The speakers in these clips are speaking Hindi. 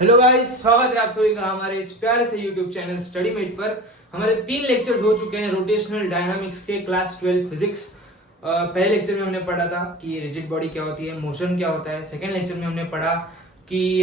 हेलो गाइस, स्वागत है आप सभी का हमारे इस प्यारे से यूट्यूब चैनल स्टडीमेट पर। हमारे 3 लेक्चर्स हो चुके हैं रोटेशनल डायनामिक्स के क्लास 12 फिजिक्स। पहले लेक्चर में हमने पढ़ा था कि रिजिड बॉडी क्या होती है, मोशन क्या होता है। सेकेंड लेक्चर में हमने पढ़ा कि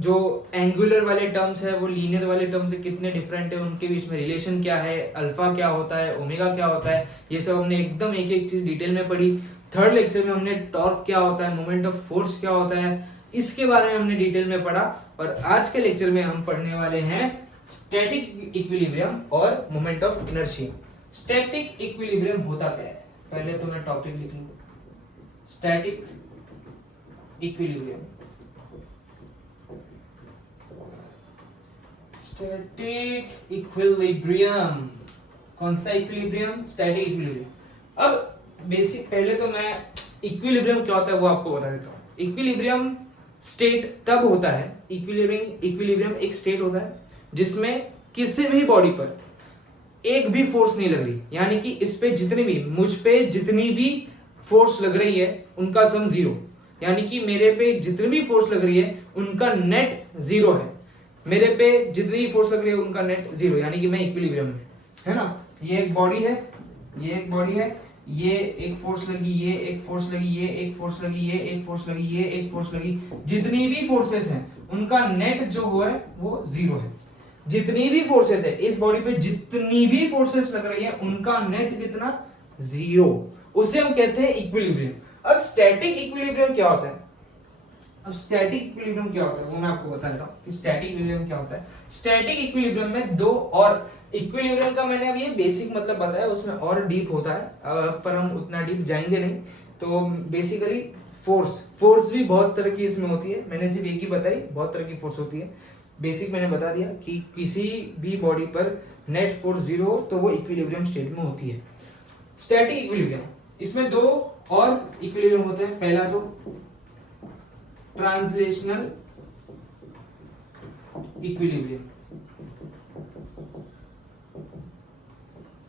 जो एंगुलर वाले टर्म्स है वो लीनियर वाले टर्म से कितने डिफरेंट है, उनके बीच में रिलेशन क्या है, अल्फा क्या होता है, ओमेगा क्या होता है, ये सब हमने एकदम एक एक चीज डिटेल में पढ़ी। थर्ड लेक्चर में हमने टॉर्क क्या होता है, मोमेंट ऑफ फोर्स क्या होता है, इसके बारे में हमने डिटेल में पढ़ा। और आज के लेक्चर में हम पढ़ने वाले हैं स्टैटिक इक्विलिब्रियम और moment of inertia. Static equilibrium होता क्या है, पहले तो मैं टॉपिक लिख लूं। स्टैटिक इक्विलिब्रियम, स्टैटिक इक्विलिब्रियम, कौन सा इक्विलिब्रियम? Static equilibrium. अब बेसिक पहले तो मैं इक्विलिब्रियम क्या होता है वो आपको बता देता हूँ। इक्विलिब्रियम स्टेट तब होता है, इक्विलिब्रियम एक स्टेट होता है जिसमें किसी भी बॉडी पर एक भी फोर्स नहीं लग रही, यानी कि इस पे जितनी भी, मुझ पे जितनी भी फोर्स लग रही है उनका सम जीरो, यानी कि मेरे पे जितनी भी फोर्स लग रही है उनका नेट जीरो है। मेरे पे जितनी भी फोर्स लग रही है उनका नेट जीरो, यानी कि मैं इक्विलिब्रियम में, है ना। ये एक बॉडी है, ये एक बॉडी है, ये एक फोर्स लगी, ये एक फोर्स लगी, ये एक फोर्स लगी, ये एक फोर्स लगी, ये एक फोर्स लगी। जितनी भी फोर्सेस हैं उनका नेट जो है वो जीरो है। जितनी भी फोर्सेस है इस बॉडी पे, जितनी भी फोर्सेस लग रही है उनका नेट कितना? जीरो। उसे हम कहते हैं इक्विलिब्रियम। अब स्टैटिक इक्विलिब्रियम क्या होता है? अब स्टैटिक इक्विलिब्रियम क्या होता है वो मैं आपको बता देता हूँ कि स्टैटिक इक्विलिब्रियम क्या होता है। स्टैटिक इक्विलिब्रियम में दो, और इक्विलिब्रियम का मैंने अब ये बेसिक मतलब बताया, उसमें और डीप होता है पर हम उतना डीप जाएंगे नहीं। तो बेसिकली फोर्स भी बहुत तरह की इसमें होती है, मैंने सिर्फ एक ही बताई, बहुत तरह की फोर्स होती है। बेसिक मैंने बता दिया कि किसी भी बॉडी पर नेट फोर्स जीरो हो तो वो इक्विलिब्रियम स्टेट में होती है। स्टैटिक इक्विलिब्रियम, इसमें दो और इक्विलिब्रियम होते हैं। पहला तो ट्रांसलेशनल इक्विलिब्रियम।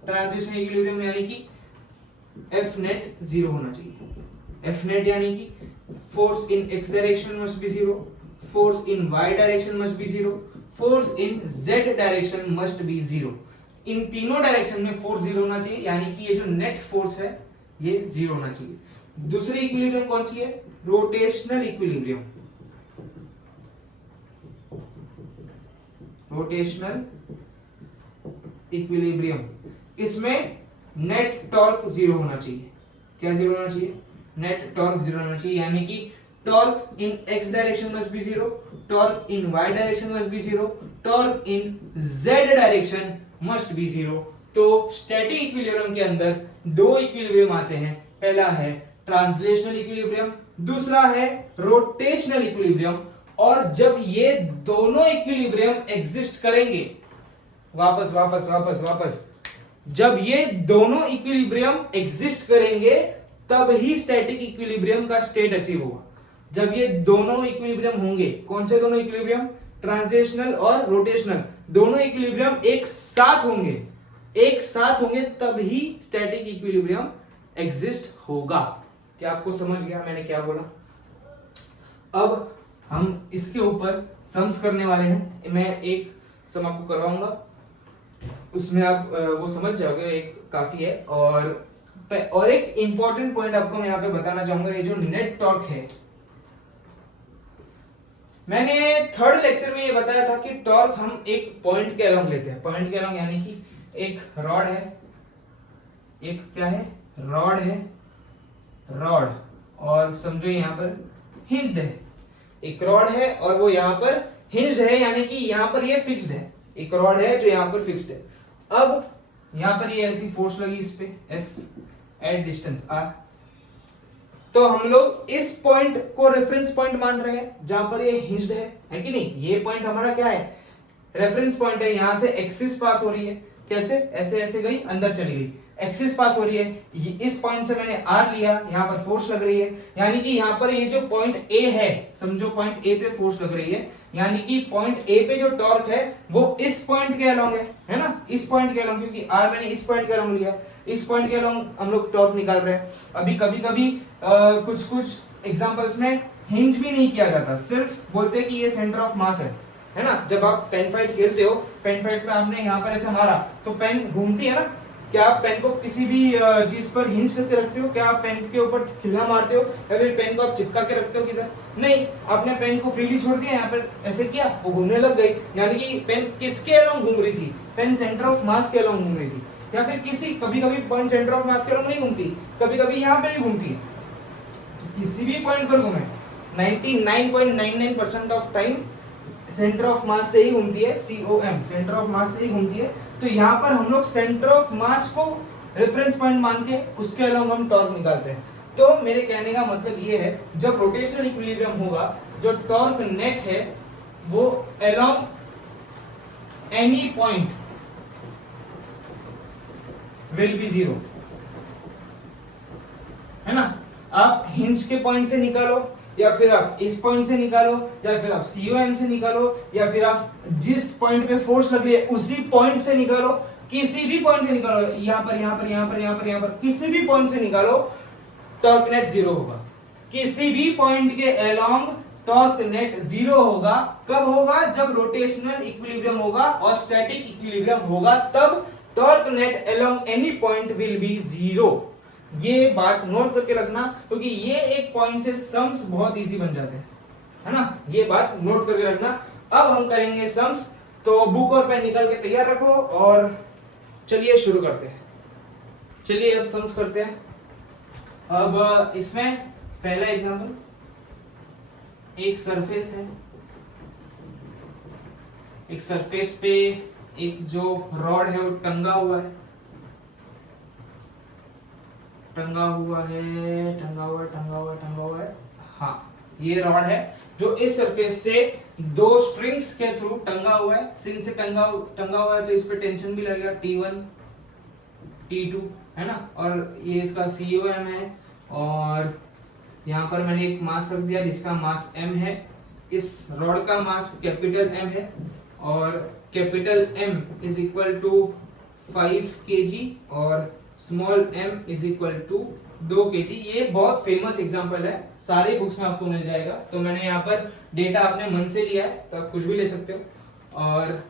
ट्रांसलेशनल इक्विलिब्रियम यानी कि एफ नेट जीरो होना चाहिए। एफ नेट यानी कि force in X direction must be zero, force in Y direction must be zero, force in Z direction must be zero. इन तीनों डायरेक्शन में फोर्स जीरो होना चाहिए, यानी कि ये जो नेट फोर्स है ये जीरो होना चाहिए। दूसरी इक्विलिब्रियम कौन सी है? Rotational equilibrium. रोटेशनल इक्विलिब्रियम, इसमें नेट टॉर्क जीरो होना चाहिए। क्या जीरो होना चाहिए? नेट टॉर्क जीरो होना चाहिए, यानी कि torque in X direction must be zero, torque in Y direction must be zero, torque in Z direction must be zero. तो स्टैटिक इक्विलिब्रियम के अंदर दो इक्विलिब्रियम आते हैं। पहला है ट्रांसलेशनल इक्विलिब्रियम, दूसरा है रोटेशनल इक्विलिब्रियम। और जब ये दोनों इक्विलिब्रियम एग्जिस्ट करेंगे, वापस वापस वापस वापस, जब ये दोनों इक्विलिब्रियम एग्जिस्ट करेंगे तब ही स्टैटिक इक्विलिब्रियम का स्टेट अचीव होगा। जब ये दोनों इक्विलिब्रियम होंगे, कौन से दोनों इक्विलिब्रियम? ट्रांसलेशनल और रोटेशनल, दोनों इक्विलिब्रियम एक साथ होंगे, एक साथ होंगे तब ही स्टैटिक इक्विलिब्रियम एग्जिस्ट होगा। क्या आपको समझ गया मैंने क्या बोला? अब हम इसके ऊपर सम्स करने वाले हैं। मैं एक सम आपको करवाऊंगा, उसमें आप वो समझ जाओगे, एक काफी है। और एक इंपॉर्टेंट पॉइंट आपको मैं यहाँ पे बताना चाहूंगा, ये जो नेट टॉर्क है, मैंने थर्ड लेक्चर में ये बताया था कि टॉर्क हम एक पॉइंट के अलोंग लेते हैं। पॉइंट के अलोंग यानी कि एक रॉड है, एक क्या है? रॉड है, रॉड, और समझो यहाँ पर हिंज्ड है। एक रॉड है और वो यहाँ पर हिंज्ड है, यानी कि यहाँ पर ये फिक्स्ड है। एक रॉड है जो यहाँ पर फिक्स्ड है। अब यहाँ पर ये ऐसी फोर्स लगी इस पे F एट डिस्टेंस R, तो हम लोग इस पॉइंट को रेफरेंस पॉइंट मान रहे हैं जहां पर ये हिंज्ड है कि नहीं? ये पॉइंट हमारा क्या है? रेफरेंस पॉइंट है। यहां से एक्सिस पास हो रही है, कैसे? ऐसे ऐसे गई, अंदर चली गई, एक्सिस पास हो रही है। इस पॉइंट से मैंने R लिया, यहाँ पर फोर्स लग रही है, यानी कि यहाँ पर ये जो पॉइंट A है, समझो पॉइंट A पे फोर्स लग रही है, यानी कि पॉइंट A पे जो टॉर्क है वो इस पॉइंट के अलोंग है ना? इस पॉइंट के अलोंग, क्योंकि R मैंने इस पॉइंट के अलोंग लिया, इस पॉइंट के अलोंग हम लोग टॉर्क निकाल रहे हैं। अभी कभी कभी कुछ कुछ एग्जांपल्स में हिंज भी नहीं किया जाता, सिर्फ बोलते हैं कि ये सेंटर ऑफ मास है ना। जब आप पेन फाइट खेलते हो, पेन फाइट में आपने यहाँ पर ऐसे मारा तो पेन घूमती है ना। क्या आप पेन को किसी भी चीज पर हिंज करके रखते हो? क्या आप पेन के ऊपर खिल्ला मारते हो या फिर पेन को आप चिपका के रखते हो किधर? नहीं, आपने पेन को फ्रीली छोड़ दिया, यहाँ पर ऐसे किया, वो घूमने लग गई, यानी कि पेन किसके अलोंग घूम रही थी? पेन सेंटर ऑफ मास के अलोंग घूम रही थी। या फिर किसी कभी कभी पॉइंट सेंटर ऑफ मास के अलोंग नहीं घूमती, कभी कभी यहाँ पे भी घूमती है, तो किसी भी पॉइंट पर घूमे 99.99% of time centre of mass से ही घूमती है, COM सेंटर ऑफ मास से ही घूमती है। तो यहाँ पर हम लोग सेंटर ऑफ मास को रेफरेंस पॉइंट मान के उसके अलोंग हम टॉर्क निकालते हैं। तो मेरे कहने का मतलब ये है, जब रोटेशनल इक्विलिब्रियम होगा, जो टॉर्क नेट है वो along any point will be zero, है ना। आप हिंज के पॉइंट से निकालो, या फिर आप इस पॉइंट से निकालो, या फिर आप COM से निकालो, या फिर आप जिस पॉइंट पे फोर्स लग रही है उसी पॉइंट से निकालो, किसी भी पॉइंट से निकालो, यहाँ पर यहाँ पर यहाँ पर यहाँ पर यहाँ पर किसी भी पॉइंट से निकालो, टॉर्क नेट जीरो होगा। किसी भी पॉइंट के अलोंग टॉर्क नेट जीरो होगा। कब होगा? जब रोटेशनल इक्विलिब्रियम होगा और स्टैटिक इक्विलिब्रियम होगा, तब torque net along any point will be zero. ये बात नोट करके रखना, क्योंकि ये एक पॉइंट से सम्स बहुत इजी बन जाते हैं, है ना। ये बात नोट करके रखना। अब हम करेंगे सम्स, तो बुक और पेन निकाल के तैयार रखो और चलिए शुरू करते हैं। चलिए अब सम्स करते हैं। अब इसमें पहला एग्जांपल, एक सरफेस है, एक सरफेस पे एक जो रॉड है वो टंगा हुआ है, टंगा हुआ है। हाँ, ये रॉड है जो इस सरफेस से दो स्ट्रिंग्स के थ्रू टंगा हुआ है। सिंग से टंगा हुआ है तो इस पे टेंशन भी लगेगा, T1 T2, है ना। और ये इसका COM है, और यहाँ पर मैंने एक मास रख दिया जिसका मास M है। इस रॉड का मास कैपिटल M है, और capital M is equal to 5 kg और small m is equal to 2 kg। ये बहुत फेमस एग्जांपल है, सारे बुक्स में आपको मिल जाएगा। तो मैंने यहाँ पर डेटा अपने मन से लिया है, तो आप कुछ भी ले सकते हो। और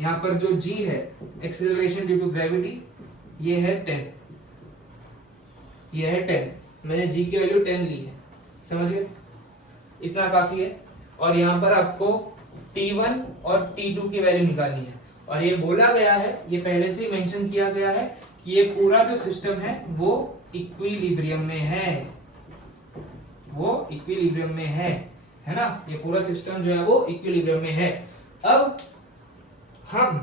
यहाँ पर जो g है, एक्सेलरेशन ड्यू टू ग्रेविटी, ये है 10, ये है 10। मैंने g की वैल्यू 10 ली है, समझ गए? इतना काफी है। और यहाँ पर आपको T1 और T2 की वैल्यू निकालनी है। और ये बोला गया है, ये पहले से मेंशन किया गया है कि ये पूरा जो सिस्टम है वो इक्विलिब्रियम में है, वो इक्विलिब्रियम में है ना। ये पूरा सिस्टम जो है वो इक्विलिब्रियम में है। अब हम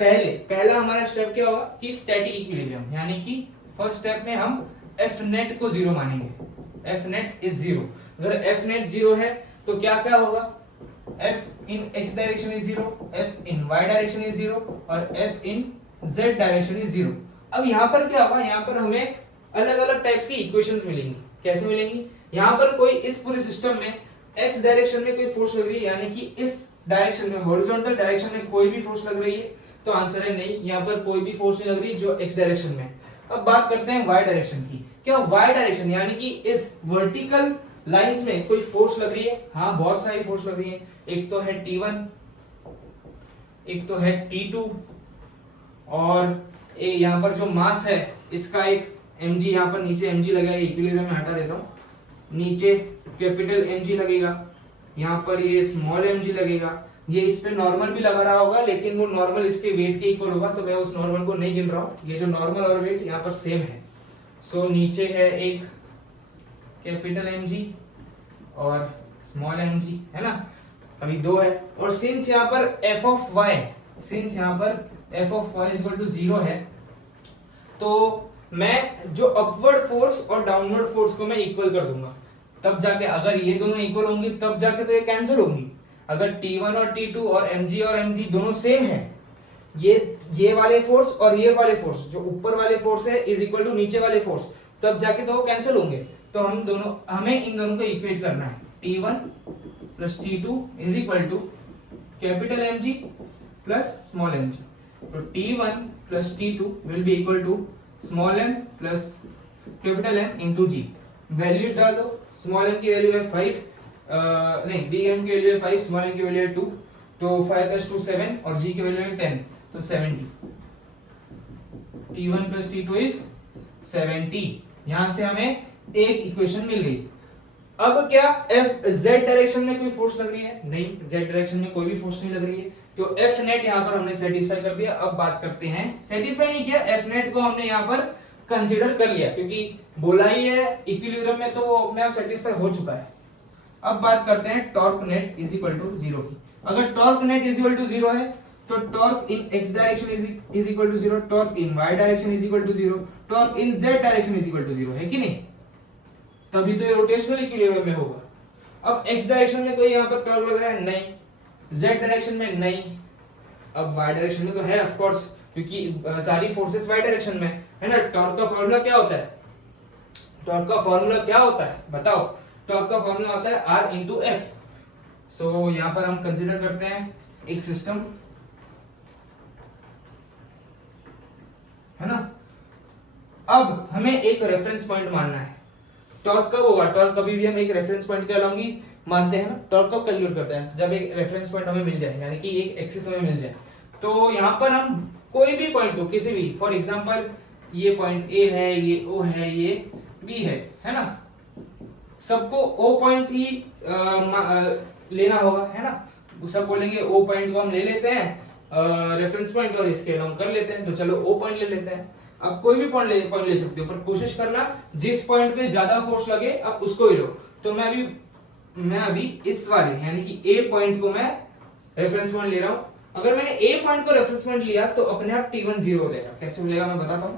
पहला हमारा स्टेप क्या होगा कि स्टैटिक इक्विलिब्रियम, यानी कि फर्स्ट स्टेप में हम F नेट को जीरो मानेंगे। F net is zero. अगर F नेट जीरो है तो क्या क्या होगा? F in x direction is zero, F in y direction is zero, और F in z direction is zero. अब यहाँ पर क्या होगा? यहाँ पर हमें अलग अलग टाइप्स की इक्वेशंस मिलेंगी। कैसे मिलेंगी? यहाँ पर कोई इस पूरे सिस्टम में x डायरेक्शन में कोई फोर्स लग रही है, यानी कि इस डायरेक्शन में, हॉरिजॉन्टल डायरेक्शन में कोई भी फोर्स लग रही है, तो आंसर है नहीं, यहाँ पर कोई भी फोर्स नहीं लग रही जो x डायरेक्शन में। अब बात करते हैं y डायरेक्शन की। क्या y डायरेक्शन यानी कि इस वर्टिकल लाइंस में कोई फोर्स लग रही है? हाँ, बहुत सारी फोर्स लग रही है। एक तो है T1, एक तो है T2, और यहाँ पर जो मास है इसका एक mg, यहाँ पर नीचे mg लगेगा, इक्विलिब्रियम में हटा देता हूँ, नीचे कैपिटल mg लगेगा, यहाँ पर ये स्मॉल mg लगेगा। ये इस पे नॉर्मल भी लगा रहा होगा, लेकिन वो नॉर्मल इसके वेट के इक्वल होगा, तो मैं उस नॉर्मल को नहीं गिन रहा हूँ। ये जो नॉर्मल और वेट यहाँ पर सेम है। सो नीचे है एक कैपिटल mg और स्मॉल mg, है ना, अभी दो है। और सिंस यहाँ पर f ऑफ y, सिंस यहाँ पर f of y equal to 0 है, तो मैं जो अपवर्ड फोर्स और डाउनवर्ड फोर्स को मैं इक्वल कर दूंगा, तब जाके, अगर ये दोनों इक्वल होंगी तब जाके तो ये कैंसिल होंगी। अगर T1 और T2 और mg दोनों सेम है, ये वाले फोर्स और ये वाले फोर्स, जो ऊपर वाले फोर्स है इज इक्वल टू नीचे वाले फोर्स, तब जाके तो वो कैंसिल होंगे। तो हमें इन दोनों को इक्वेट करना है। T1 plus T2 is equal to capital mg plus small mg। तो T1 plus T2 will be equal to small m plus capital M into g। Values डाल दो। स्मॉल m की वैल्यू है 5 नहीं, बिग एम की वैल्यू है 5, स्मॉल एम की वैल्यू है 2, तो 5 + 2 7 और जी की वैल्यू है 10, तो 70, T1 + T2 इज 70। यहां से हमें एक इक्वेशन मिल गई। अब क्या F Z डायरेक्शन में कोई फोर्स लग रही है? नहीं, Z डायरेक्शन में कोई भी फोर्स नहीं लग रही है, तो F नेट यहां पर हमने सेटिस्फाई कर दिया। अब बात करते हैं, सेटिस्फाई नहीं किया, F नेट को हमने यहां पर कंसीडर कर लिया, क्योंकि बोला ही है इक्विलिब्रियम में, तो वो अपने आप सेटिस्फाई हो चुका है। अब बात करते हैं torque net is equal to 0 की। अगर torque net is equal to 0 है तो torque in x direction is equal to 0, torque in y direction is equal to 0, torque in z direction is equal to 0, है कि नहीं? तभी तो ये रोटेशनल इक्विलिब्रियम में होगा। अब x डायरेक्शन में कोई यहां पर टॉर्क लग रहा है? नहीं। z डायरेक्शन में नहीं। अब y डायरेक्शन में तो है ऑफ कोर्स, क्योंकि सारी फोर्सेस y डायरेक्शन में है ना। टॉर्क का फार्मूला क्या होता है? टॉर्क का फार्मूला क्या होता है बताओ? टॉर्क का फार्मूला होता है R into F। सो यहां पर हम कंसीडर करते हैं एक सिस्टम, है ना। अब हमें एक रेफरेंस पॉइंट मानना है। टॉर्क कब होगा? टॉर्क कभी भी हम एक रेफरेंस पॉइंट के अलोंग ही मानते हैं ना। टॉर्क कब कैलकुलेट करते हैं? जब एक रेफरेंस पॉइंट हमें मिल जाए, यानी कि एक एक्सिस हमें मिल जाए। तो यहाँ पर हम कोई भी पॉइंट को, किसी भी, फॉर एग्जांपल ये पॉइंट A है, ये O है, ये B है ना। सबको O पॉइंट ही लेना होगा, है ना। सब बोलेंगे O पॉइंट को हम ले लेते हैं रेफरेंस पॉइंट और इसके अलोंग कर लेते हैं, तो चलो O पॉइंट ले लेते हैं। अब कोई भी पॉइंट ले सकते हो, पर कोशिश करना जिस पॉइंट पे ज्यादा फोर्स लगे अब उसको ही लो। तो मैं अभी इस वाले यानी कि A पॉइंट को मैं रेफरेंस पॉइंट ले रहा हूं। अगर मैंने A पॉइंट को रेफरेंस पॉइंट लिया तो अपने आप T1 0 हो जाएगा। कैसे हो जाएगा मैं बताता हूं।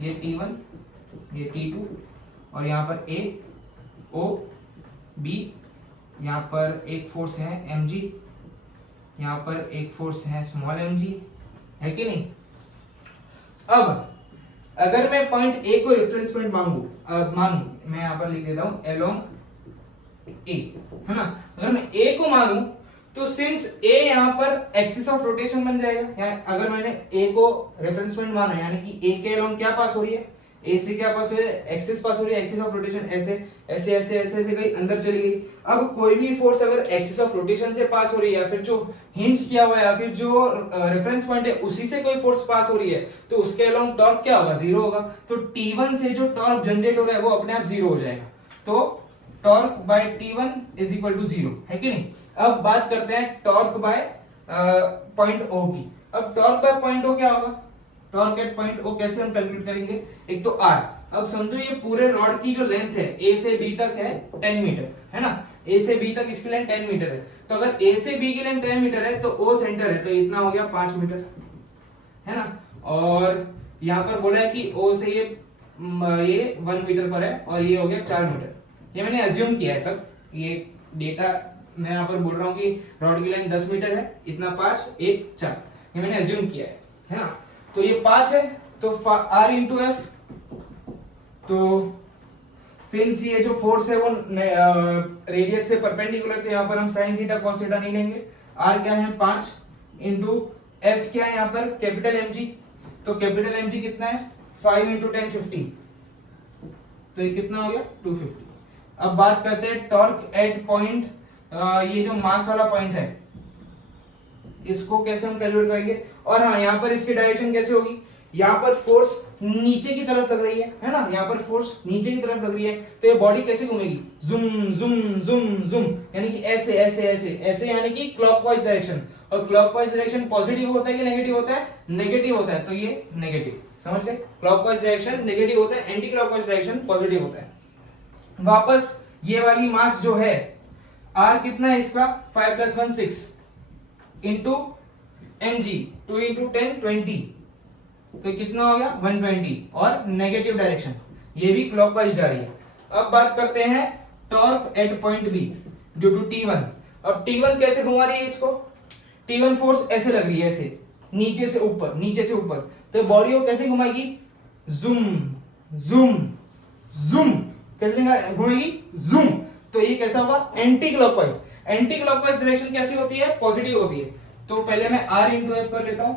ये T1, ये T2 और यहाँ पर A O B, यहाँ पर एक फोर्स है mg, यहाँ पर एक फोर्स है स्मॉल mg, है कि नहीं। अब अगर मैं पॉइंट A को रेफरेंस पॉइंट मानूं, मैं यहाँ पर लिख देता हूं along A, है ना। अगर मैं A को मानूं तो सिंस A यहाँ पर एक्सिस ऑफ रोटेशन बन जाएगा। अगर मैंने A को रेफरेंस पॉइंट माना, यानी कि A के along क्या पास हो रही है? A से क्या पास हो रही है? एक्सिस पास हो रही है, एक्सिस ऑफ रोटेशन ऐसे ऐसे ऐसे ऐसे ऐसे गई, अंदर चली गई। अब कोई भी फोर्स अगर एक्सिस ऑफ रोटेशन से पास हो रही है, या फिर जो हिंज किया हुआ है, या फिर जो रेफरेंस पॉइंट है उसी से कोई फोर्स पास हो रही है, तो उसके अलोंग टॉर्क क्या होगा? 0 होगा। तो T1 से जो टॉर्क जनरेट हो रहा है वो अपने आप 0 हो जाएगा। तो torque by T1 is equal to 0, है कि नहीं। अब बात करते हैं टॉर्क बाय पॉइंट O की। अब टॉर्क बाय पॉइंट O क्या होगा? टॉर्क एट पॉइंट O कैसे हम कैलकुलेट करेंगे? एक तो R। अब समझो ये पूरे रॉड की जो लेंथ है A से B तक है 10 मीटर, है ना। A से B तक इसकी लेंथ 10 मीटर है। तो अगर A से B की लेंथ 10 मीटर है तो O सेंटर है, तो इतना हो गया 5 मीटर, है ना। और यहाँ पर बोला है कि O से ये 1 मीटर पर है और ये हो गया 4 मीटर। ये मैंने अज्यूम किया है सब, ये डेटा मैं यहाँ पर बोल रहा हूँ कि रॉड की लेंथ 10 मीटर है, इतना 5 1 4, ये मैंने अज्यूम किया है ना। तो ये 5 है तो R इंटू एफ। तो सिंस ये जो फोर्स है वो रेडियस से परपेंडिकुलर, तो यहाँ पर हम साइन थीटा कॉस थीटा नहीं लेंगे। R क्या है? 5 इंटू एफ क्या है यहाँ पर? Capital mg। तो कैपिटल mg कितना है? 5 इंटू 10 50, तो ये कितना हो गया? 250। अब बात करते हैं टॉर्क एट पॉइंट, ये जो मास वाला पॉइंट है इसको कैसे हम कैलकुलेट करेंगे। और हाँ, यहाँ पर इसकी डायरेक्शन कैसे होगी? यहाँ पर फोर्स नीचे की तरफ लग रही है ना। यहाँ पर फोर्स नीचे की तरफ लग रही है, तो ये बॉडी कैसे घूमेगी? जुम जुम जुम जुम, यानी कि ऐसे ऐसे ऐसे ऐसे, यानी कि क्लॉकवाइज डायरेक्शन। और क्लॉकवाइज डायरेक्शन पॉजिटिव होता है कि नेगेटिव होता है? नेगेटिव होता है, तो ये नेगेटिव, समझ गए। क्लॉकवाइज डायरेक्शन नेगेटिव होता है, एंटी क्लॉकवाइज डायरेक्शन पॉजिटिव होता है। वापस ये वाली मास जो है R कितना है इसका? 5 + 1 6 इंटू mg, 2 इंटू 10 20, तो कितना हो गया? 120। और नेगेटिव डायरेक्शन, ये भी क्लॉकवाइज जा रही है। अब बात करते हैं torque at point B due to T1। अब T1 कैसे घुमा रही है इसको? T1 फोर्स ऐसे लग रही है, ऐसे नीचे से ऊपर, नीचे से ऊपर, तो बॉडी को कैसे घुमाएगी? जूम जूम जूम, कैसे घुमाएगी? जूम। तो ये कैसा होगा? Anti clockwise. Anti clockwise direction कैसी होती है? पॉजिटिव होती है। तो पहले मैं R इंटू एफ कर लेता हूं।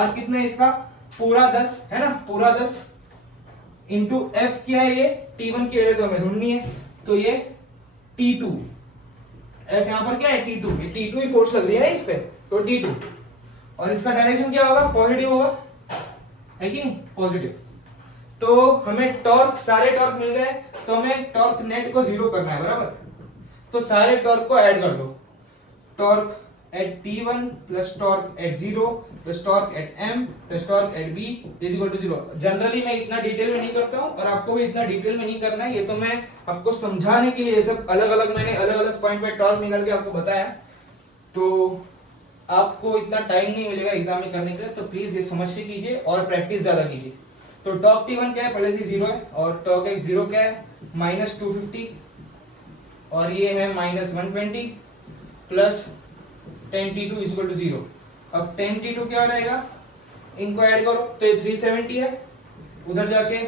R कितना है इसका? पूरा 10, है ना, पूरा 10 इंटू एफ क्या है? ये T1 की वैल्यू तो हमें ढूंढनी है, तो ये T2 F यहाँ पर क्या है T2, ये T2 ही फोर्स लग रही है ना इस पे, तो T2, और इसका डायरेक्शन क्या होगा, पॉजिटिव होगा, है कि नहीं, पॉजिटिव। तो हमें टॉर्क, सारे टॉर्क मिल गए, तो हमें टॉर्क नेट को जीरो करना है, बराबर। तो सारे टॉर्क को ऐड कर दो, torque at T1 plus torque at 0 plus torque at M plus torque at B is equal to 0। Generally मैं इतना डिटेल में नहीं करता हूं, और आपको भी इतना डिटेल में नहीं करना है, ये तो मैं आपको समझाने के लिए सब अलग अलग मैंने अलग अलग पॉइंट पे टॉर्क निकाल के आपको बताया, तो आपको इतना टाइम नहीं मिलेगा एग्जाम में करने के लिए, तो प्लीज ये समझ के कीजिए और प्रैक्टिस ज्यादा कीजिए। तो टॉर्क T1 क्या है, पहले से 0 है, और टॉर्क एक्स 0 क्या है, -250, और ये है -120 plus tan T2 is equal to 0। अब tan T2 क्या रहेगा, इनको ऐड करो तो ये 370 है, उधर जाके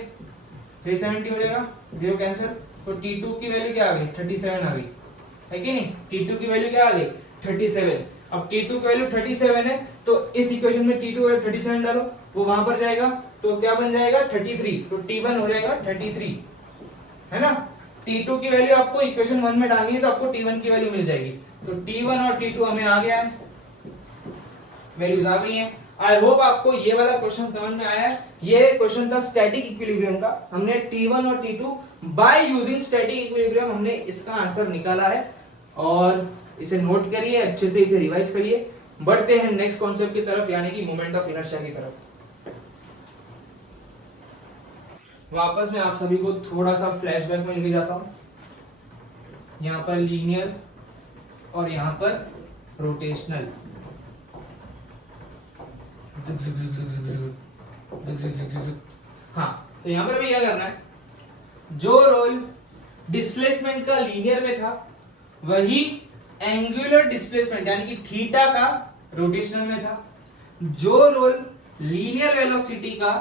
370 हो जाएगा, 0 कैंसिल, तो T2 की वैल्यू क्या आ गई, 37 आ गई, है कि नहीं। T2 की वैल्यू क्या आ गई, 37। अब T2 की वैल्यू 37 है, तो इस इक्वेशन में T2 वैल्यू 37 डालो, वो वहां पर जाएगा, तो क्या बन जाएगा 33, तो T1 हो जाएगा 33, है ना। T2 की वैल्यू आपको इक्वेशन 1 में डालनी है, तो आपको T1 की वैल्यू मिल जाएगी, तो T1 और T2 हमें आ गया है, वैल्यूज आ गई हैं। आई होप आपको ये वाला क्वेश्चन समझ में आया है। ये क्वेश्चन था स्टैटिक इक्विलिब्रियम का, हमने T1 और T2 by using static equilibrium हमने इसका आंसर निकाला है, और इसे नोट करिए, अच्छे से इसे रिवाइज करिए। बढ़ते हैं नेक्स्ट कॉन्सेप्ट की तरफ, यानी कि मोमेंट ऑफ इनर्शिया की तरफ। वापस मैं आप सभी को थोड़ा सा फ्लैशबैक में लेके जाता हूं। यहाँ पर लीनियर और यहाँ पर रोटेशनल, हाँ, तो यहाँ पर भी क्या करना है, जो रोल डिस्प्लेसमेंट का लीनियर में था वही एंगुलर डिस्प्लेसमेंट यानी कि थीटा का रोटेशनल में था। जो रोल लीनियर वेलोसिटी का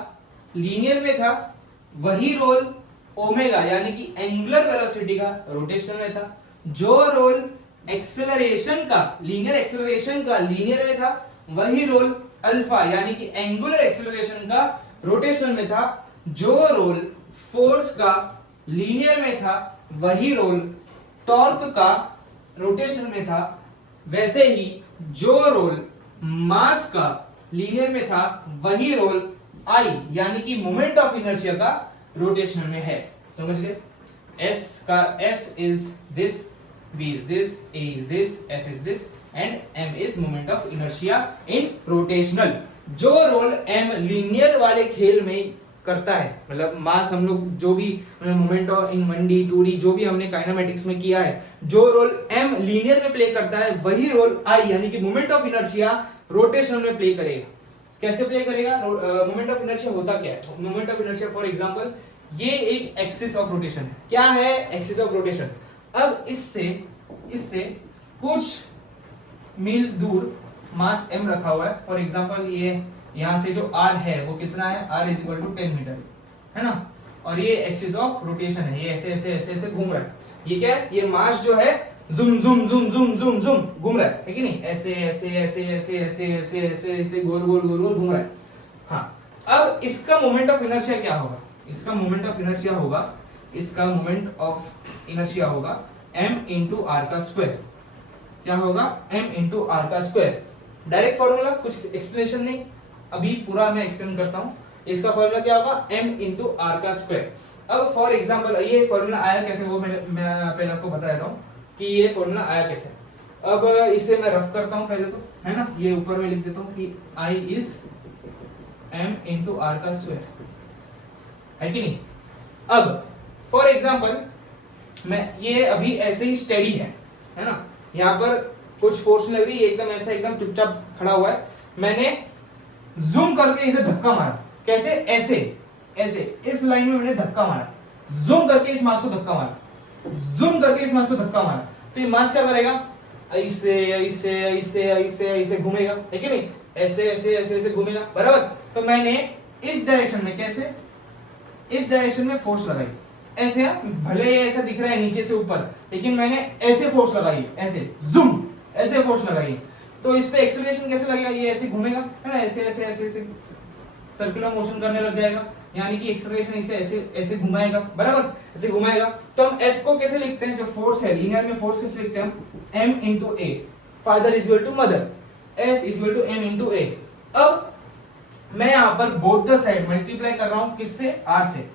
लीनियर में था वही रोल ओमेगा यानी कि एंगुलर वेलोसिटी का रोटेशनल में था। जो रोल एक्सेलरेशन का लीनियर एक्सेलरेशन का लीनियर में था वही रोल अल्फा यानी कि एंगुलर एक्सेलरेशन का रोटेशनल में था। जो रोल फोर्स का लीनियर में था वही रोल टॉर्क का रोटेशनल में था। वैसे ही जो रोल मास का लीनियर में था वही रोल आई यानी कि मोमेंट ऑफ इनर्शिया का रोटेशनल में है। समझ गए? S का S is this, B is this, A is this, F is this and M is moment of inertia in rotational। जो रोल M लीनियर वाले खेल में करता है, मतलब मास हम लोग जो भी moment of in 1D 2D जो भी हमने काइनेमेटिक्स में किया है, जो रोल M लीनियर में प्ले करता है वही रोल I यानी कि मोमेंट ऑफ इनर्शिया रोटेशनल में प्ले करेगा। कैसे प्ले करेगा? मोमेंट ऑफ इनर्शिया होता क्या है? Moment of inertia for example ये एक एक्सिस ऑफ रोटेशन है। क्या है एक्सिस ऑफ रोटेशन? अब इससे कुछ मील दूर मास m रखा हुआ है। फॉर एग्जांपल ये यहाँ से जो r है वो कितना है? r is equal to 10 metre है ना। और ये एक्सिस ऑफ रोटेशन है, ये ऐसे ऐसे ऐसे ऐसे घूम रहा है। ये क्या है? ये मास जो है जुम जुम जुम जुम जुम जुम घूम रहा है कि नहीं? ऐसे ऐसे ऐसे ऐसे ऐसे ऐसे ऐसे ऐसे गोल गोल गोल गोल घूम रहा है। हाँ, अब इसका मोमेंट ऑफ इनर्शिया क्या होगा? इसका मोमेंट ऑफ इनर्शिया होगा, इसका मोमेंट ऑफ इनर्शिया होगा m इंटू आर का स्क्वायर। क्या होगा? m इंटू आर का स्क्वायर। डायरेक्ट फॉर्मूला, कुछ एक्सप्लेनेशन नहीं, अभी पूरा मैं एक्सप्लेन करता हूँ। इसका फॉर्मूला क्या होगा? m इंटू आर का स्क्वायर। अब फॉर एग्जांपल ये फॉर्मूला आया कैसे वो मैं पहले आपको बता देता हूँ कि ये फॉर्मूला आया कैसे। अब इसे मैं रफ करता हूँ पहले तो, है ना। ये ऊपर में लिख देता हूँ कि I is m into R का स्क्वायर, है कि नहीं। अब फॉर एग्जांपल मैं ये अभी ऐसे ही स्टेडी है ना। यहाँ पर कुछ फोर्स लग रही है, एकदम ऐसा एकदम चुपचाप खड़ा हुआ है। मैंने जूम करके इसे धक्का मारा। कैसे? ऐसे ऐसे इस लाइन में मैंने धक्का मारा, जूम करके इस मास को धक्का मारा, जूम करके इस मास को धक्का मारा, तो ये मास क्या करेगा? ऐसे ऐसे ऐसे ऐसे ऐसे घूमेगा, है कि नहीं? ऐसे ऐसे ऐसे ऐसे घूमेगा, बराबर। तो मैंने इस डायरेक्शन में, कैसे? इस डायरेक्शन में फोर्स लगाई, ऐसे। भले ऐसा दिख रहा है नीचे से ऊपर, लेकिन मैंने ऐसे फोर्स लगाई, ऐसे जूम ऐसे फोर्स लगाई, तो इस पे एक्सेलरेशन कैसे लगेगा? ये ऐसे घूमेगा, है ना, ऐसे ऐसे ऐसे ऐसे सर्कुलर मोशन करने लग जाएगा। यानी कि एक्सेलरेशन इसे ऐसे ऐसे घुमाएगा, बराबर, ऐसे घुमाएगा। तो हम F को कैसे लिखते हैं, जो फोर्स है लीनियर में फोर्स कैसे लिखते हैं हम, m into a, father is equal to mother, F is equal to m into a। अब मैं यहाँ पर बोथ द साइड मल्टीप्लाई कर रहा हूँ, किससे, r से,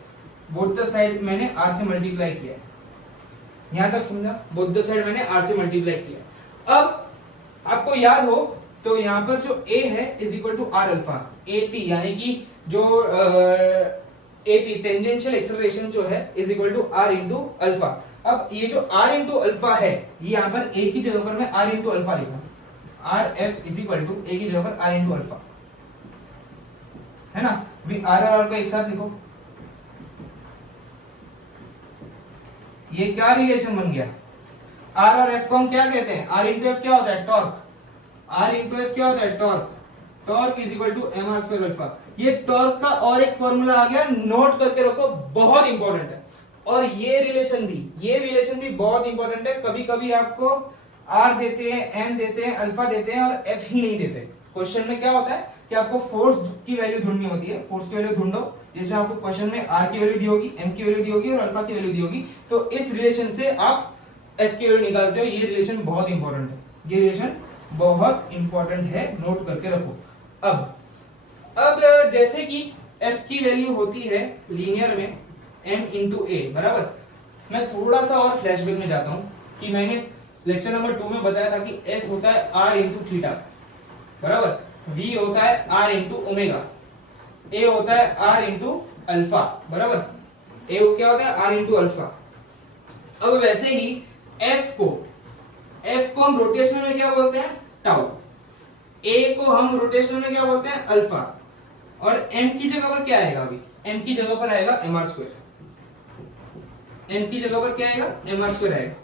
बोथ द साइड मैंने r से मल्टीप्लाई किया, यहां तक समझा, बोथ द साइड मैंने r से मल्टीप्लाई किया। अब आपको याद हो तो यहाँ पर जो a है is equal to r alpha, at यानी कि जो at टेंजेंशियल एक्सेलरेशन जो है is equal to r into alpha. अब ये जो r इंटू अल्फा है, ये यहाँ पर a की जगह पर मैं r इंटू अल्फा लिखा, r f is equal to a की जगह पर r इंटू अल्फा, है ना। अभी r और r को एक साथ लिखो, ये क्या रिलेशन बन गया, r और f को हम क्या कहते हैं, r इंटू f क्या होता है, टॉर्क, r इंटू f क्या होता है, torque, torque is equal to M R square alpha. ये टॉर्क का और एक फॉर्मूला आ गया, नोट करके रखो, बहुत इंपॉर्टेंट है। और ये रिलेशन भी बहुत इंपॉर्टेंट है। कभी कभी आपको r देते हैं, m देते हैं, अल्फा देते हैं और f ही नहीं देते। क्वेश्चन में क्या होता है कि आपको फोर्स की वैल्यू ढूंढनी होती है, फोर्स की वैल्यू ढूंढो, जिसमें आपको क्वेश्चन में r की वैल्यू दी होगी, m की वैल्यू दी होगी और अल्फा की वैल्यू दी होगी। तो इस रिलेशन से आप f की वैल्यू निकालते हो। ये रिलेशन बहुत इंपॉर्टेंट है, ये रिलेशन बहुत इंपॉर्टेंट है, नोट करके रखो। अब जैसे कि f की वैल्यू होती है लीनियर में m इंटू a, बराबर। मैं थोड़ा सा और फ्लैशबैक में जाता हूँ कि मैंने लेक्चर नंबर 2 में बताया था कि s होता है r इंटू थीटा, बराबर, v होता है r इंटू ओमेगा, a होता है r इंटू अल्फा, बराबर, a क्या होता है r इंटू अल्फा। अब वैसे ही f को हम रोटेशनल में क्या बोलते हैं, टाउ, a को हम रोटेशनल में क्या बोलते हैं, अल्फा, और m की जगह पर क्या आएगा, अभी m की जगह पर आएगा mr स्क्वायर, m की जगह पर क्या आएगा, mr स्क्वायर आएगा।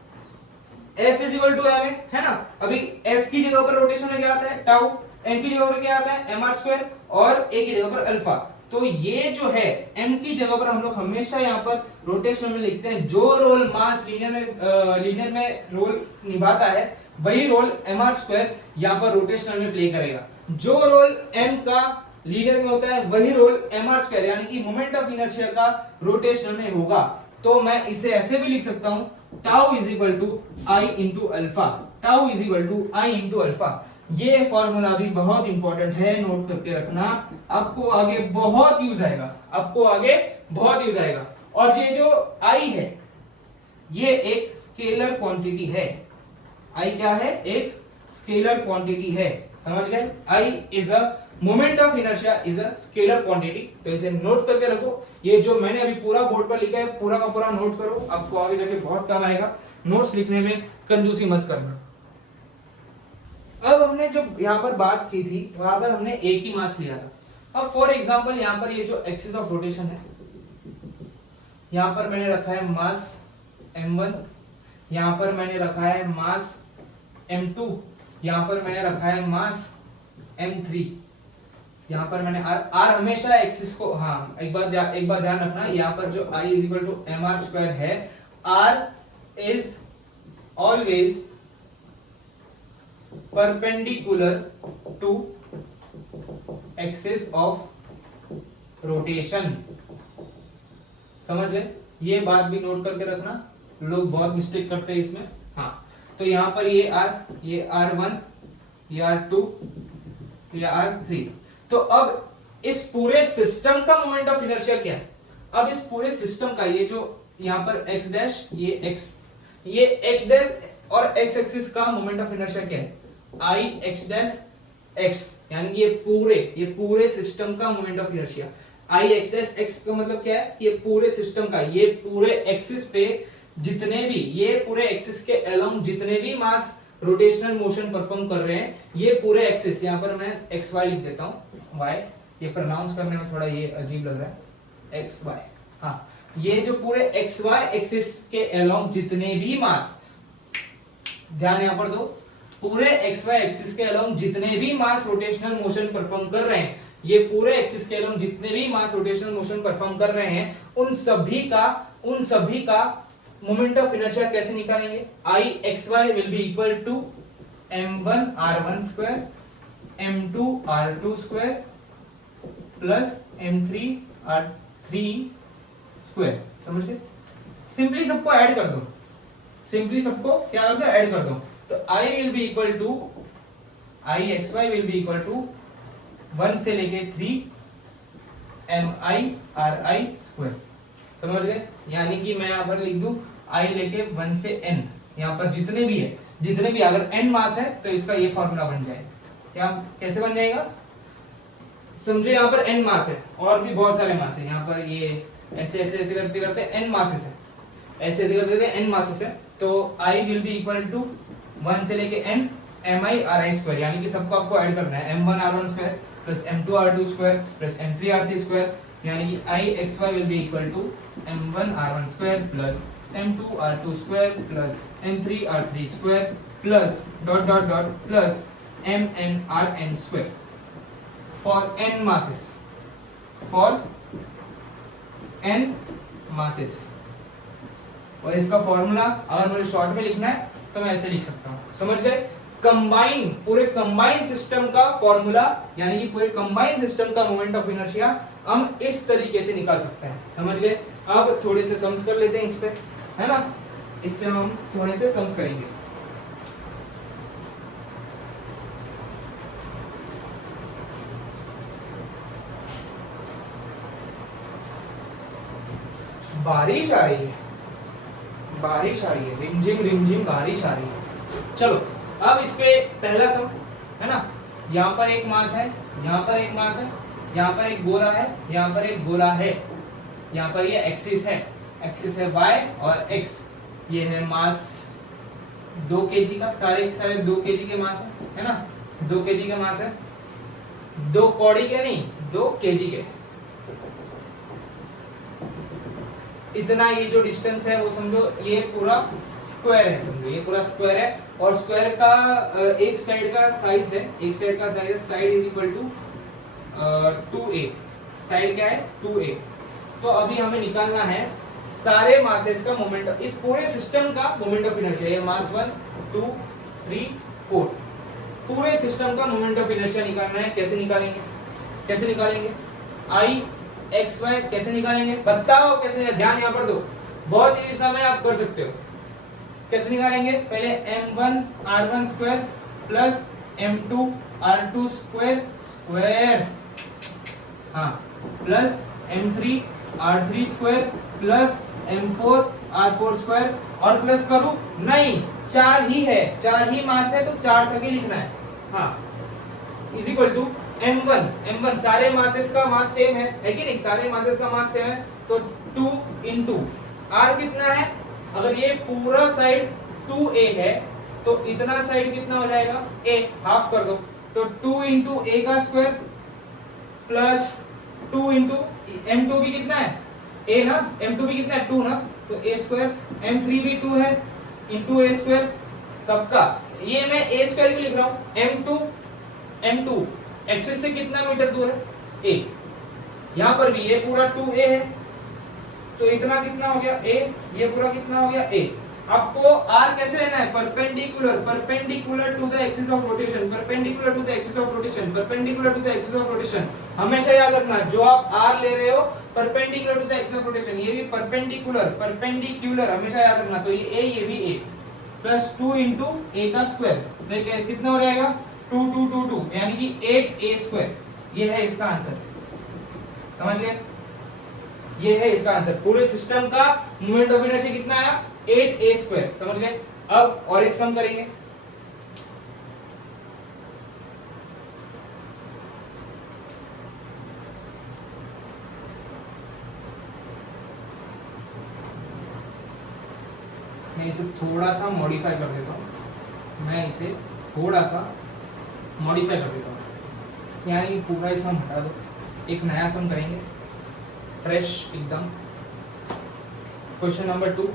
f is equal to m है ना। अभी f की जगह पर रोटेशन में क्या आता है, टाउ, m की जगह पर क्या आता है, mr स्क्वायर, और a की जगह पर अल्फा। तो ये जो है m की जगह पर हम लोग हमेशा यहाँ पर रोटेशनल में लिखते हैं, जो रोल मास लीनियर में रोल निभाता है वही रोल mr स्क्वायर यहाँ पर रोटेशनल में प्ले करेगा। जो रोल m का लीनियर में होता है वही रोल mr स्क्वायर यानी कि मोमेंट ऑफ इनर्शिया का रोटेशनल में होगा। तो मैं इसे ऐसे भी लिख सकता हूं, tau is equal to I into alpha, tau is equal to I into alpha. ये फॉर्मूला भी बहुत इंपॉर्टेंट है, नोट करके रखना, आपको आगे बहुत यूज आएगा, आपको आगे बहुत यूज आएगा। और ये जो आई है ये एक स्केलर क्वांटिटी है, आई क्या है, एक स्केलर क्वांटिटी है, समझ गए। I is a moment of inertia is a scalar quantity. तो इसे नोट करके रखो, ये जो मैंने अभी पूरा बोर्ड पर लिखा है पूरा का पूरा नोट करो, आपको आगे जाके बहुत काम आएगा। नोट्स लिखने में कंजूसी मत करना। अब हमने जो यहाँ पर बात की थी वहां पर हमने एक ही मास लिया था। अब फॉर एग्जांपल यहाँ पर ये जो एक्सिस ऑफ रोटेशन है, यहाँ पर मैंने रखा है मास m1, यहाँ पर मैंने रखा है मास m2, यहाँ पर मैंने रखा है मास m3, यहाँ पर मैंने r हमेशा एक्सिस को, हाँ एक बार ध्यान रखना, यहाँ पर जो I is equal to M R square है, r इज always perpendicular to axis of rotation, समझ गए। ये बात भी नोट करके रखना, लोग बहुत मिस्टेक करते हैं इसमें। हाँ तो यहाँ पर ये ये r1, ये r2, ये r3। तो अब इस पूरे सिस्टम का मोमेंट ऑफ इनर्शिया क्या है, अब इस पूरे सिस्टम का ये जो यहाँ पर x डैश, ये x डैश और x एक्सिस का मोमेंट ऑफ इनर्शिया क्या है, I x डैश x, यानी कि ये पूरे सिस्टम का moment of inertia. I x dash x का मतलब क्या है, ये पूरे सिस्टम का, ये पूरे एक्सिस पे जितने भी, ये पूरे एक्सिस के अलोंग जितने भी मास रोटेशनल मोशन परफॉर्म कर रहे हैं, ये पूरे एक्सिस, यहाँ पर मैं एक्स वाई लिख देता हूँ, वाई, ये प्रोनाउंस करने में थोड़ा ये अजीब लग रहा है, एक्स वाई, हाँ ये जो पूरे एक्स वाई एक्सिस के अलोंग जितने भी मास, ध्यान यहाँ पर दो, पूरे एक्स वाई एक्सिस के अलोंग जितने भी मास रोटेशनल मोशन परफॉर्म कर रहे हैं, ये पूरे एक्सिस के अलोंग जितने भी मास रोटेशनल मोशन परफॉर्म कर रहे हैं, उन सभी का मोमेंट ऑफ इनर्शिया कैसे निकालेंगे, I xy will be equal to m1 r1 square m2 r2 square plus m3 r 3 square. समझ गए? सिंपली सबको ऐड कर दो, सिंपली सबको क्या कर दो, ऐड कर दो। तो i will be equal to I X Y will be equal to 1 से लेके 3 mi ri स्क्वायर। समझ गए? यानी कि मैं अगर लिख दूं i लेके 1 से n, यहाँ पर जितने भी है, जितने भी अगर n मास है तो इसका ये फॉर्मूला बन जाएगा। क्या कैसे बन जाएगा? समझो यहाँ पर n मास है और भी बहुत सारे मास है, यहाँ पर ये ऐसे ऐसे ऐसे करते करते n मासेस है, ऐसे ऐसे करते करते n मासेस है। तो i will be equal to 1 से लेके n mi ri स्क्वायर, यानी कि सबको आपको ऐड करना है। m1 r1 square plus m2 r2 square plus m3 r3 square, यानी कि i xy will be equal to m1 r1 square plus m2 r2 square plus m3 r3 square प्लस dot dot dot plus mn rn square for n masses, for n masses. और इसका फॉर्मूला अगर मुझे शॉर्ट में लिखना है तो मैं ऐसे लिख सकता हूं। समझ गए? कंबाइन, पूरे कंबाइन सिस्टम का फॉर्मूला, यानी कि पूरे कंबाइन सिस्टम का मोमेंट ऑफ इनर्शिया हम इस तरीके से निकाल सकते हैं। समझ गए? अब थोड़े से सम्स कर लेते हैं इस पे, है ना? इस पे हम थोड़े से सम्स करेंगे। बारिश आ रही है, बारिश आ रही है, रिमझिम बारिश आ रही है। चलो अब इस पे पहला सम, है ना? यहाँ पर एक मास है, यहाँ पर एक मास है, यहाँ पर एक गोला है, यहाँ पर एक गोला है, यहाँ पर ये एक्सिस है y और x। ये है मास 2 kg का, सारे सारे 2 kg के मास है ना? 2 kg के मास है, 2 कौड़ी के नहीं, 2 kg के। इतना ये जो डिस्टेंस है वो समझो ये पूरा स्क्वायर है, समझो ये पूरा स्क्वायर है। और स्क्वायर का एक साइड का साइज है, एक साइड का साइज है, side is equal to 2a। Side क्या है? 2a। तो अभी हमें निकालना है सारे मासेस का मोमेंट, इस पूरे सिस्टम का मोमेंट ऑफ इनर्शिया। ये मास 1 2 3 4, पूरे सिस्टम का मोमेंट ऑफ इनर्शिया निकालना है। कैसे निकालेंगे? कैसे निकालेंगे? आई एक्स वाई कैसे निकालेंगे? बताओ कैसे निकालेंगे? ध्यान यहाँ पर दो, बहुत इजी सा है, आप कर सकते हो। कैसे निकालेंगे? पहले m1 r1 square plus m2 r2 square स्क्वायर, हाँ, plus m3 r3 square plus m4 r4 square. और प्लस करूं? नहीं, 4 ही है, 4 ही मास है तो 4 तक ही लिखना है। हाँ, इज इक्वल टू m1 सारे मासेस का मास सेम है कि नहीं? सारे मासेस का मास सेम है तो 2 इंटू r कितना है? अगर ये पूरा साइड 2a है तो इतना साइड कितना हो जाएगा? a, हाफ कर दो। तो 2 इंटू a का स्क्वायर प्लस 2 इंटू m2 भी कितना है? a ना, m2 भी कितना है? 2 ना, तो a स्क्वायर, m3 भी 2 है इंटू a स्क्वायर सबका। ये मैं a स्क्वायर क्यों लिख रहा हूँ? m2 एक्सिस से कितना मीटर दूर है? a। यहाँ पर भी ये पूरा 2a है तो इतना कितना हो गया? a। ये पूरा कितना हो गया? a। आपको r कैसे लेना है? Perpendicular, perpendicular to the axis of rotation, perpendicular to the axis of rotation, perpendicular to the axis of rotation. हमेशा याद रखना, जो आप r ले रहे हो perpendicular to the axis of rotation, ये भी परपेंडिकुलर, परपेंडिकुलर हमेशा याद रखना। तो ये a, ये भी a प्लस 2 इंटू a का स्क्वायर, तो कितना हो जाएगा? 2 2 2 2, यानी कि 8a स्क्वायर। ये है इसका आंसर। समझ गए? ये है इसका आंसर। पूरे सिस्टम का मोमेंट ऑफ इनर्शिया कितना आया? 8a square. समझ गए? अब और एक सम करेंगे। मैं इसे थोड़ा सा मॉडिफाई कर देता हूँ, मैं इसे थोड़ा सा मॉडिफाई कर देता हूँ, यानी पूरा ही सम हटा दो, एक नया सम करेंगे फ्रेश एकदम। क्वेश्चन नंबर 2,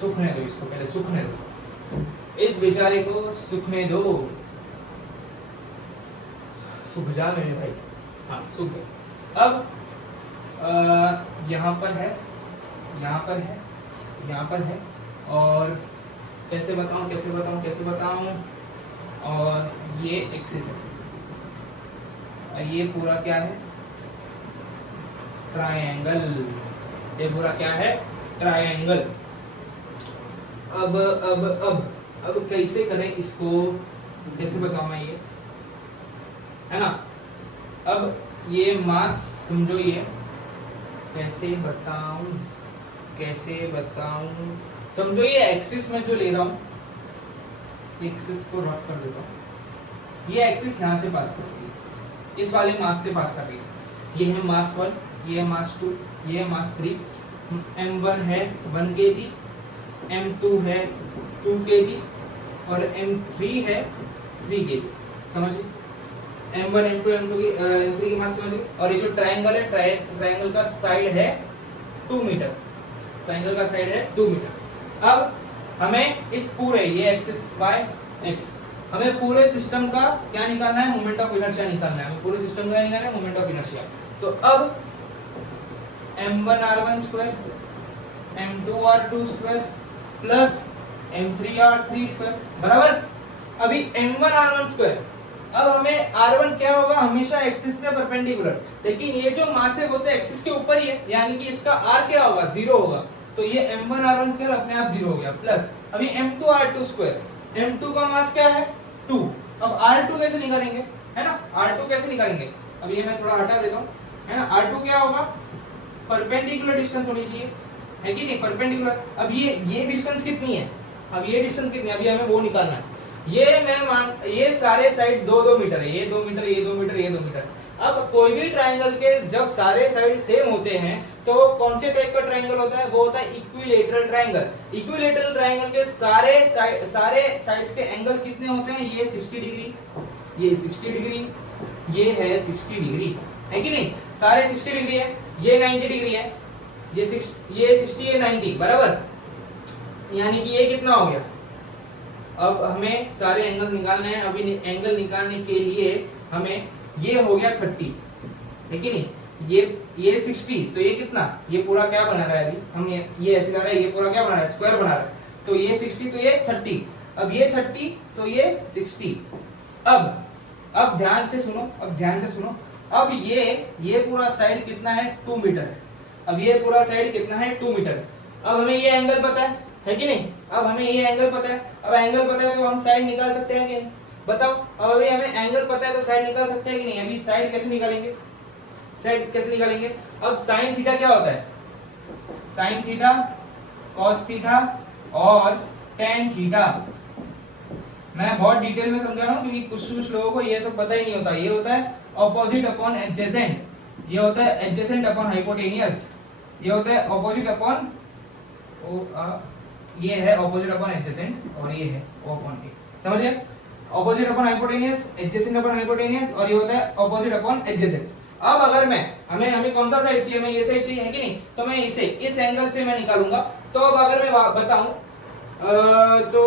सूखने दो इसको, पहले सूखने दो, इस बेचारे को सूखने दो। सूख जा मेरे भाई, हाँ सूख गए। अब यहाँ पर है, यहाँ पर है, यहाँ पर है, और कैसे बताऊं, कैसे बताऊं, कैसे बताऊं, और ये एक्सिस है, ये पूरा क्या है? ट्रायंगल, ये पूरा क्या है, ट्रायंगल। अब कैसे करें इसको, कैसे बताऊं मैं ये, है ना। अब ये मास समझो, ये कैसे बताऊं समझो, ये एक्सिस में जो ले रहा हूं, एक्सिस को रफ कर देता हूं, ये एक्सिस यहाँ से पास कर रही है, इस वाले मास से पास कर रही है। ये है मास 1, ये है मास 2, ये है मास 3। m1 है 1 kg, m2 है 2 kg और m3 है 3 kg। समझिए, m1 m2 m3 की मास समझिए। और ये जो ट्रायंगल है, ट्रायंगल का साइड है 2 मीटर, ट्रायंगल का साइड है 2 मीटर। अब हमें इस पूरे, ये एक्सिस y x, हमें पूरे सिस्टम का क्या निकालना है, मोमेंट ऑफ इनर्शिया निकालना है। हमें पूरे सिस्टम का निकालना है, मोमेंट ऑफ इनर्शिया। तो अब m1r1 square, m2r2 square plus m3r3 square बराबर। अभी m1r1 स्क्वायर, अब हमें r1 क्या होगा, हमेशा एक्सिस से परपेंडिकुलर, लेकिन ये जो मास है वो तो एक्सिस के ऊपर ही है, यानी कि इसका r क्या होगा, 0 होगा। तो ये m1r1 स्क्वायर अपने आप 0 हो गया। प्लस अभी m2r2 स्क्वायर, m2 का मास क्या है 2। अब r2 कैसे निकालेंगे, है ना, r2 कैसे निकालेंगे, अब ये मैं थोड़ा हटा देता हूं, है ना। r2 क्या होगा, परपेंडिकुलर डिस्टेंस होनी चाहिए, है कि नहीं, परपेंडिकुलर। अब ये डिस्टेंस कितनी है, अब ये डिस्टेंस कितनी है, अभी हमें वो निकालना है। ये सारे साइड 2-2 मीटर है, ये 2 मीटर, ये 2 मीटर, ये 2 मीटर। अब कोई भी ट्रायंगल के जब सारे साइड सेम होते हैं तो कौन से टाइप का ट्रायंगल होता है, वो होता है इक्विलेटरल ट्रायंगल। इक्विलेटरल ट्रायंगल के सारे साइड्स के एंगल कितने होते हैं, ये 60 डिग्री, ये 60 डिग्री, ये है 60 डिग्री, है कि नहीं, सारे 60 डिग्री है। ये 90 डिग्री है, ये 60, ये 90 बराबर, यानी कि ये कितना हो गया। अब हमें सारे एंगल निकालने हैं। अभी एंगल निकालने के लिए हमें, ये हो गया 30, है कि नहीं, ये 60, तो ये कितना, ये पूरा क्या बना रहा है, अभी हम ये ऐसे कर रहे हैं, ये पूरा क्या बना रहा है, स्क्वायर बना रहा है। तो ये 60, तो ये 30, अब ये 30, तो ये 60। अब ध्यान से सुनो, अब ये पूरा साइड कितना है, 2 मीटर है। अब ये पूरा साइड कितना है, 2 मीटर। अब हमें ये एंगल पता है कि नहीं, अब हमें ये एंगल पता है। अब एंगल पता है तो हम साइड निकाल सकते हैं कि नहीं, बताओ। अब अभी हमें एंगल पता है तो साइड निकाल सकते हैं कि नहीं। अभी साइड कैसे निकालेंगे, अब साइन थीटा क्या होता है, साइन थीटा, कॉस थीटा और टेन थीटा। मैं बहुत डिटेल में समझा रहा हूँ क्योंकि कुछ लोगों को ये सब पता ही नहीं होता। ये होता है ऑपोजिट अपॉन एडजेसेंट, ये होता है एडजेसेंट अपॉन हाइपोटेनियस, ये होता है ऑपोजिट अपॉन ये है ऑपोजिट अपॉन एडजेसेंट और ये है ओ अपॉन ए, समझ गए। Opposite upon hypotenuse, adjacent upon hypotenuse और ये होता है ऑपोजिट अपॉन एडजेसेंट। अब अगर हमें कौन सा साइड चाहिए, हमें ये साइड चाहिए, है कि नहीं, तो मैं इसे इस एंगल से मैं निकालूंगा। तो अब अगर मैं बताऊं तो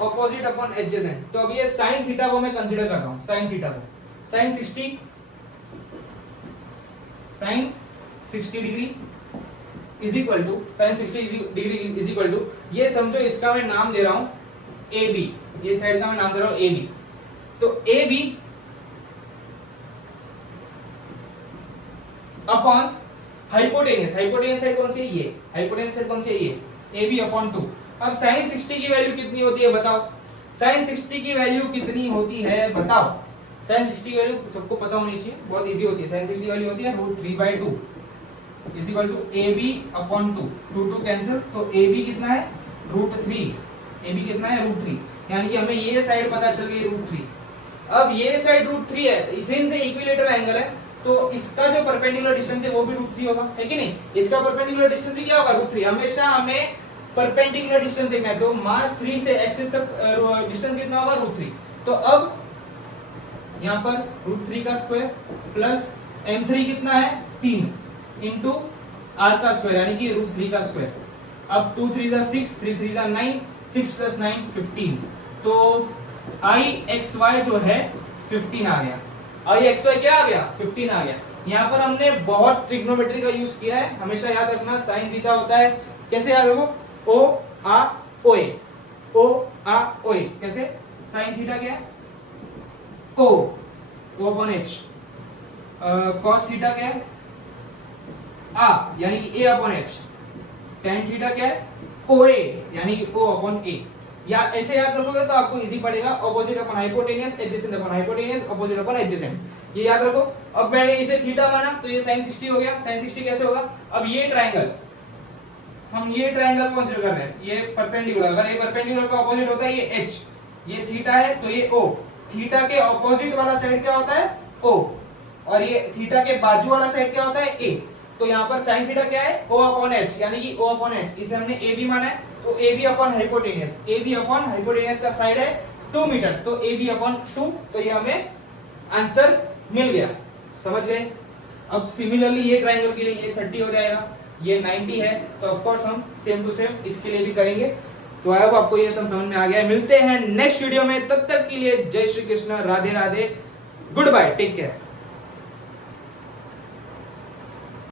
ऑपोजिट अपॉन एडजेसेंट, तो अब ये sin थीटा को मैं कंसीडर कर रहा हूं, sin थीटा को, sin 60 degree is equal to, sin 60 degree is equal to, ये समझो इसका मैं नाम दे रहा हूं AB, ये साइड का मैं नाम दे रहा हूं AB। तो AB upon hypotenuse, hypotenuse side कौन सी है, ये हाइपोटेनियस साइड कौन सी है, ये AB अपॉन 2। अब sin 60 की वैल्यू कितनी होती है बताओ, sin 60 की वैल्यू कितनी होती है बताओ। sin 60 की वैल्यू सबको पता होनी चाहिए, बहुत इजी होती है। sin 60 की वैल्यू होती है √3/2 is equal to AB upon 2, 2 cancel, तो AB कितना है √3, AB कितना है √3, यानी कि हमें ये साइड पता चल गई √3। अब ये साइड √3 है, इसी से इक्विलेटरल एंगल है, तो इसका जो परपेंडिकुलर डिस्टेंस है वो भी √3 होगा, है कि नहीं। इसका परपेंडिकुलर डिस्टेंस भी क्या होगा √3। हमेशा हमें परपेंडिकुलर डिस्टेंस देखना है, तो मास 3 से एक्सिस तक डिस्टेंस कितना होगा √3। तो अब यहाँ पर √3 का स्क्वायर प्लस m3 कितना है 3 इंटू r का स्क्वायर यानी कि √3 का स्क्वायर। अब 2 3 6, 3 3 9, 6 + 9 15, तो IXY जो है 15 आ गया। IXY क्या आ गया 15 आ गया। यहाँ पर हमने बहुत ट्रिग्नोमेट्री का यूज किया है, हमेशा याद रखना sin थीटा होता है, कैसे याद रखो, OA, कैसे, sin थीटा क्या है O/H, cos थीटा क्या है आ यानी कि a upon h, tan theta क्या है OA यानी कि O अपॉन A। या ऐसे याद रखोगे तो आपको इजी पड़ेगा, opposite upon hypotenuse, adjacent upon hypotenuse, opposite upon adjacent, ये याद रखो। अब मैंने इसे थीटा माना तो ये sin 60 हो गया। sin 60 कैसे होगा, अब ये ट्रायंगल, हम ये ट्रायंगल कंसीडर कर रहे हैं, ये परपेंडिकुलर, अगर ये परपेंडिकुलर का ऑपोजिट होता है ये h, ये थीटा है तो ये O, थीटा के ऑपोजिट वाला साइड क्या होता है O, और ये थीटा के बाजू वाला साइड क्या होता है A। तो यहाँ पर sin थीटा क्या है O अपॉन h यानी कि O अपॉन h, इसे हमने AB माना है तो AB upon hypotenuse, AB upon hypotenuse का साइड है 2 मीटर तो AB अपॉन 2, तो ये हमें आंसर मिल गया, समझ गए। अब सिमिलरली ये ट्रायंगल के लिए ये 30 हो जाएगा, ये 90 है, तो ऑफ कोर्स हम सेम टू सेम इसके लिए भी करेंगे। तो आई होप आपको ये सब समझ में आ गया है। मिलते हैं नेक्स्ट वीडियो में, तब तक के लिए जय Shri Krishna, Radhe Radhe, goodbye, take care.